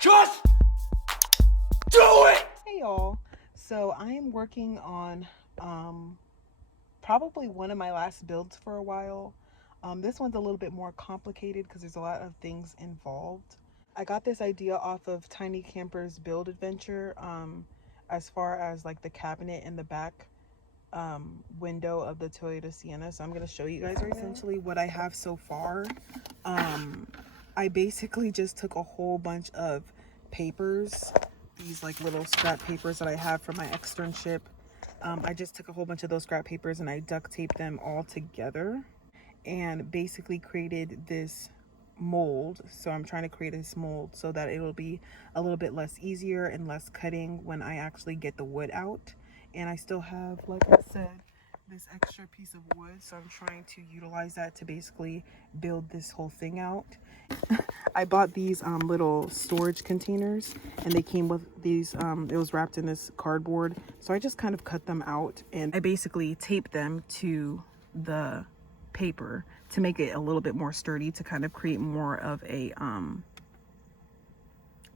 Just do it! Hey y'all. So I am working on probably one of my last builds for a while. This one's a little bit more complicated because there's a lot of things involved. I got this idea off of Tiny Camper's build adventure, as far as like the cabinet in the back window of the Toyota Sienna. So I'm going to show you guys right essentially what I have so far. I basically just took a whole bunch of papers, these like little scrap papers that I have from my externship. I just took a whole bunch of those scrap papers and I duct taped them all together and basically created this mold. So I'm trying to create this mold so that it'll be a little bit less easier and less cutting when I actually get the wood out. And I still have, like I said, this extra piece of wood, so I'm trying to utilize that to basically build this whole thing out. I bought these little storage containers and they came with these it was wrapped in this cardboard, so I just kind of cut them out and I basically taped them to the paper to make it a little bit more sturdy, to kind of create more of a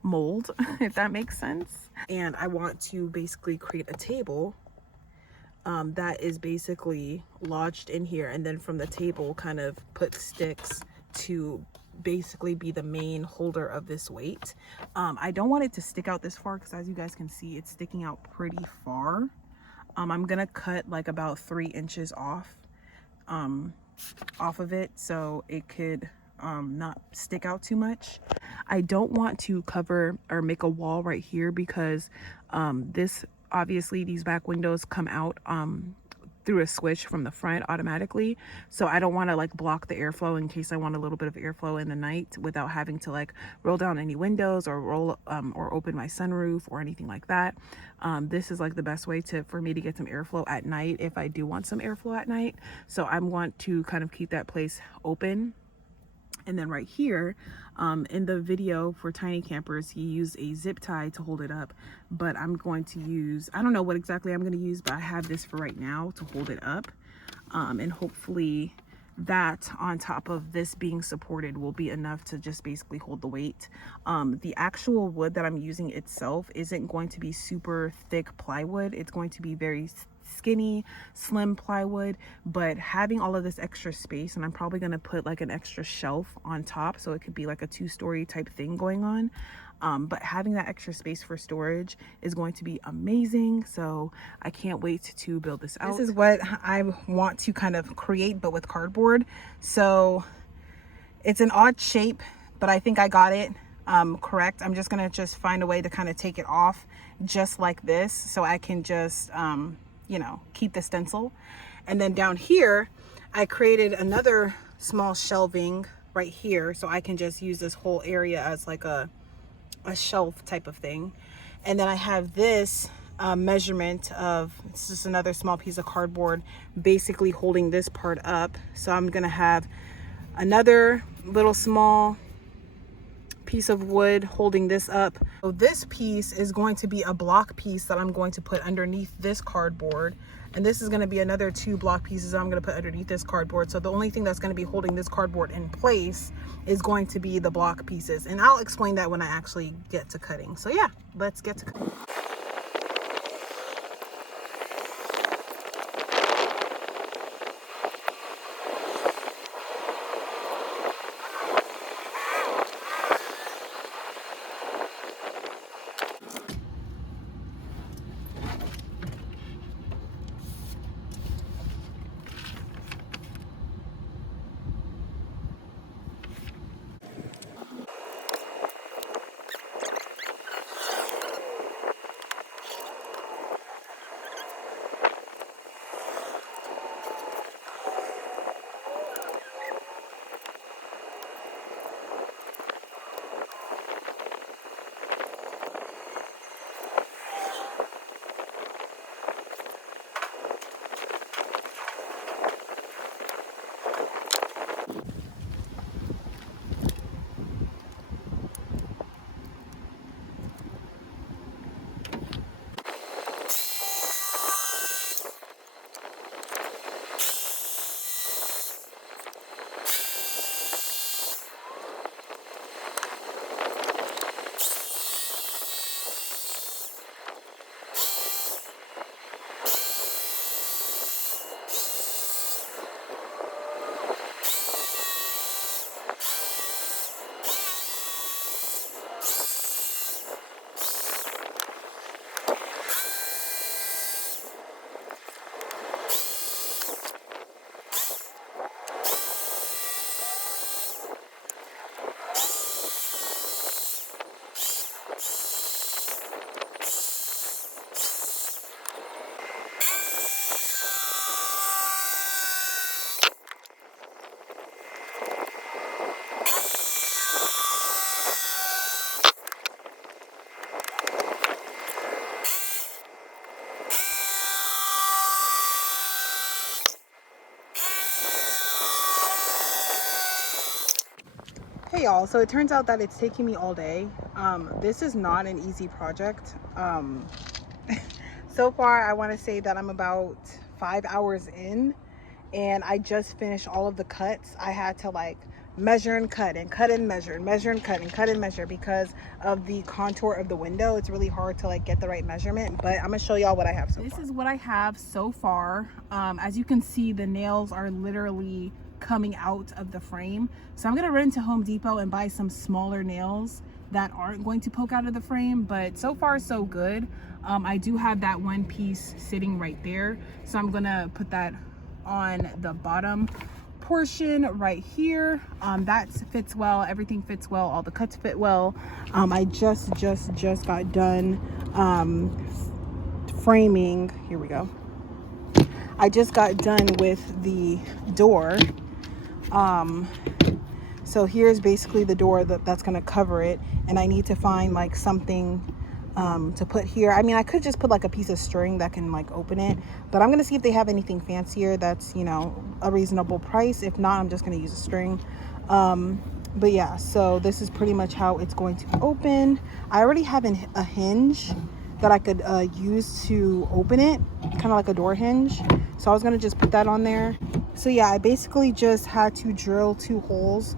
mold, if that makes sense. And I want to basically create a table that is basically lodged in here, and then from the table kind of put sticks to basically be the main holder of this weight. I don't want it to stick out this far because as you guys can see, it's sticking out pretty far. I'm gonna cut like about 3 inches off of it so it could not stick out too much. I don't want to cover or make a wall right here because this obviously these back windows come out through a switch from the front automatically, so I don't want to like block the airflow in case I want a little bit of airflow in the night without having to like roll down any windows or roll or open my sunroof or anything like that. This is like the best way for me to get some airflow at night if I do want some airflow at night. So I want to kind of keep that place open. And then right here, in the video for Tiny Campers, he used a zip tie to hold it up, but I'm going to use, I don't know what exactly I'm going to use, but I have this for right now to hold it up. And hopefully that on top of this being supported will be enough to just basically hold the weight. The actual wood that I'm using itself isn't going to be super thick plywood. It's going to be very skinny, slim plywood, but having all of this extra space, and I'm probably going to put like an extra shelf on top so it could be like a 2-story type thing going on. But having that extra space for storage is going to be amazing. So I can't wait to build this out. This is what I want to kind of create, but with cardboard. So it's an odd shape, but I think I got it correct. I'm just gonna find a way to kind of take it off just like this so I can just you know, keep the stencil. And then down here I created another small shelving right here so I can just use this whole area as like a shelf type of thing. And then I have this measurement of, it's just another small piece of cardboard basically holding this part up. So I'm gonna have another little small piece of wood holding this up. So this piece is going to be a block piece that I'm going to put underneath this cardboard, and this is going to be another 2 block pieces I'm going to put underneath this cardboard. So the only thing that's going to be holding this cardboard in place is going to be the block pieces, and I'll explain that when I actually get to cutting. So yeah, let's get to cutting. y'all, so it turns out that it's taking me all day. This is not an easy project. So far I want to say that I'm about 5 hours in, and I just finished all of the cuts. I had to like measure and cut and cut and measure and measure and cut and cut and measure because of the contour of the window. It's really hard to like get the right measurement, but I'm gonna show y'all what I have so far. This is what I have so far. As you can see, the nails are literally coming out of the frame. So I'm gonna run to Home Depot and buy some smaller nails that aren't going to poke out of the frame, but so far so good. I do have that one piece sitting right there, so I'm gonna put that on the bottom portion right here. That fits well, everything fits well, all the cuts fit well. I just got done framing. Here we go. I just got done with the door. So here's basically the door that's gonna cover it, and I need to find like something to put here. I mean, I could just put like a piece of string that can like open it, but I'm gonna see if they have anything fancier that's, you know, a reasonable price. If not, I'm just gonna use a string. But yeah, so this is pretty much how it's going to open. I already have a hinge that I could use to open it, kind of like a door hinge. So I was gonna just put that on there. So yeah, I basically just had to drill 2 holes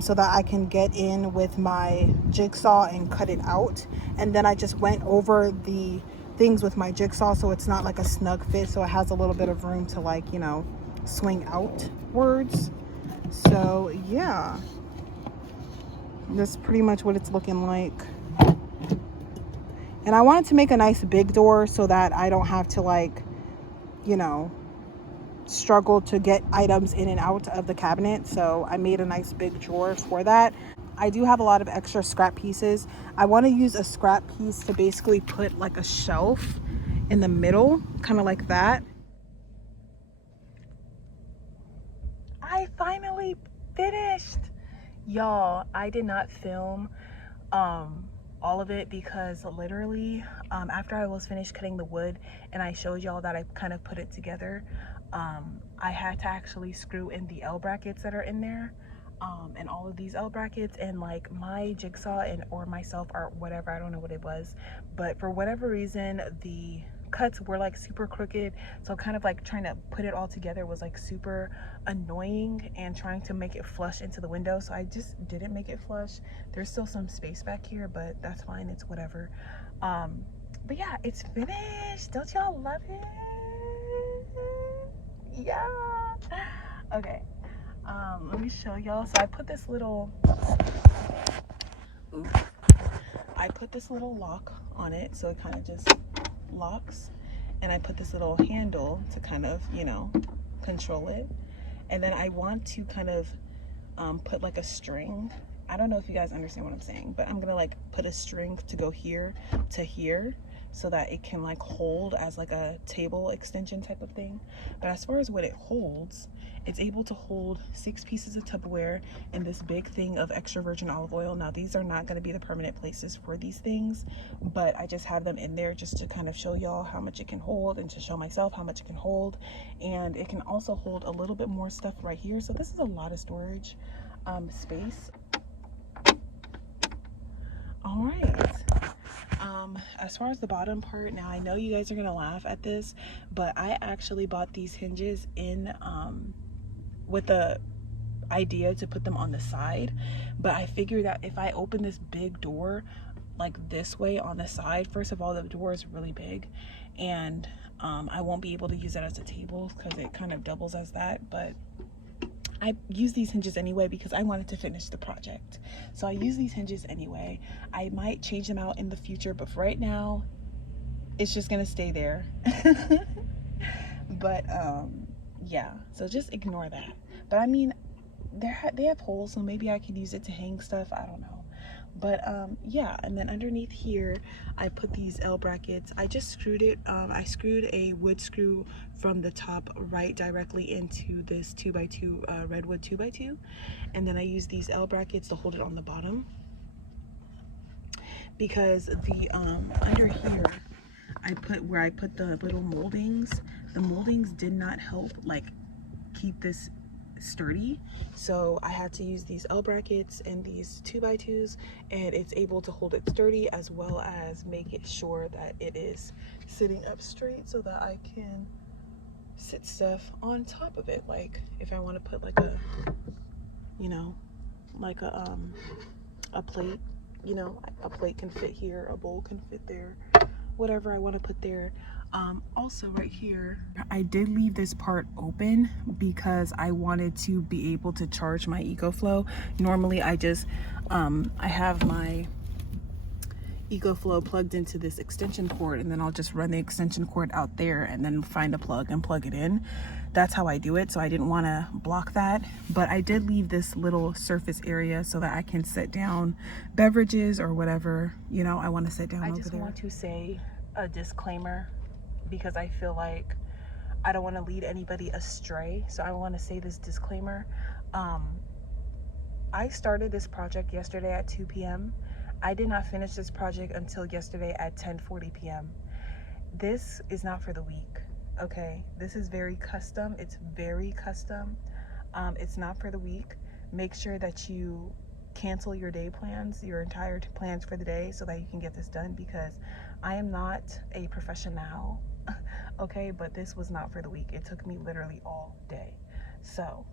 so that I can get in with my jigsaw and cut it out. And then I just went over the things with my jigsaw so it's not like a snug fit, so it has a little bit of room to like, you know, swing outwards. So yeah, that's pretty much what it's looking like. And I wanted to make a nice big door so that I don't have to like, you know, struggle to get items in and out of the cabinet. So I made a nice big drawer for that. I do have a lot of extra scrap pieces. I want to use a scrap piece to basically put like a shelf in the middle, kind of like that. I finally finished. Y'all, I did not film all of it because literally after I was finished cutting the wood and I showed y'all that I kind of put it together, I had to actually screw in the L brackets that are in there, and all of these L brackets, and like my jigsaw or myself or whatever, I don't know what it was, but for whatever reason the cuts were like super crooked, so kind of like trying to put it all together was like super annoying, and trying to make it flush into the window, so I just didn't make it flush. There's still some space back here, but that's fine, it's whatever. But yeah, it's finished. Don't y'all love it? Yeah. Okay, let me show y'all. So I put this little lock on it, so it kind of just locks, and I put this little handle to kind of, you know, control it. And then I want to kind of put like a string. I don't know if you guys understand what I'm saying, but I'm gonna like put a string to go here to here so that it can like hold as like a table extension type of thing. But as far as what it holds, it's able to hold 6 pieces of Tupperware and this big thing of extra virgin olive oil. Now these are not going to be the permanent places for these things, but I just have them in there just to kind of show y'all how much it can hold, and to show myself how much it can hold. And it can also hold a little bit more stuff right here, so this is a lot of storage space. All right, as far as the bottom part, now I know you guys are gonna laugh at this, but I actually bought these hinges in with the idea to put them on the side, but I figured that if I open this big door like this way on the side, first of all, the door is really big, and I won't be able to use it as a table because it kind of doubles as that. But I use these hinges anyway because I wanted to finish the project, so I use these hinges anyway. I might change them out in the future, but for right now it's just gonna stay there. But yeah, so just ignore that. But I mean, they have holes, so maybe I could use it to hang stuff, I don't know. But yeah, and then underneath here I put these L brackets. I just screwed it. I screwed a wood screw from the top right directly into this 2x2 redwood 2x2, and then I use these L brackets to hold it on the bottom, because the under here I put the little moldings. The moldings did not help like keep this sturdy, so I had to use these L brackets and these 2x2s, and it's able to hold it sturdy as well as make it sure that it is sitting up straight so that I can sit stuff on top of it. Like if I want to put like a, you know, like a plate, you know, a plate can fit here, a bowl can fit there, whatever I want to put there. Also right here, I did leave this part open because I wanted to be able to charge my EcoFlow. Normally I just, I have my EcoFlow plugged into this extension cord, and then I'll just run the extension cord out there and then find a plug and plug it in. That's how I do it, so I didn't want to block that. But I did leave this little surface area so that I can set down beverages or whatever, you know, I want to set down over there. I just want to say a disclaimer because I feel like I don't want to lead anybody astray, so I want to say this disclaimer. I started this project yesterday at 2 p.m. I did not finish this project until yesterday at 10:40 p.m. This is not for the weak, okay? This is very custom. It's very custom. It's not for the weak. Make sure that you cancel your day plans, your entire plans for the day, so that you can get this done, because I am not a professional, okay? But this was not for the weak. It took me literally all day. So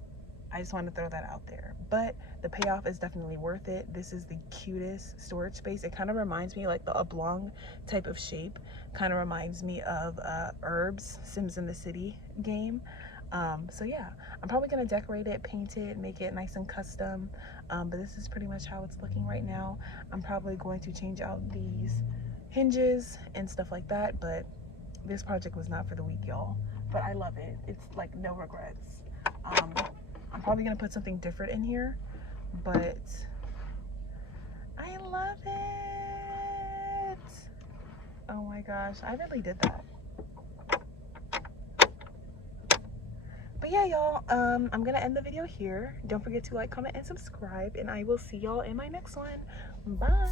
I just want to throw that out there, but the payoff is definitely worth it. This is the cutest storage space. It kind of reminds me, like the oblong type of shape kind of reminds me of Herbs Sims in the City game. So yeah, I'm probably gonna decorate it, paint it, make it nice and custom, but this is pretty much how it's looking right now. I'm probably going to change out these hinges and stuff like that, but this project was not for the weak, y'all, but I love it. It's like no regrets. I'm probably gonna put something different in here, but I love it. Oh my gosh, I really did that. But yeah, y'all, I'm gonna end the video here. Don't forget to like, comment, and subscribe, and I will see y'all in my next one. Bye.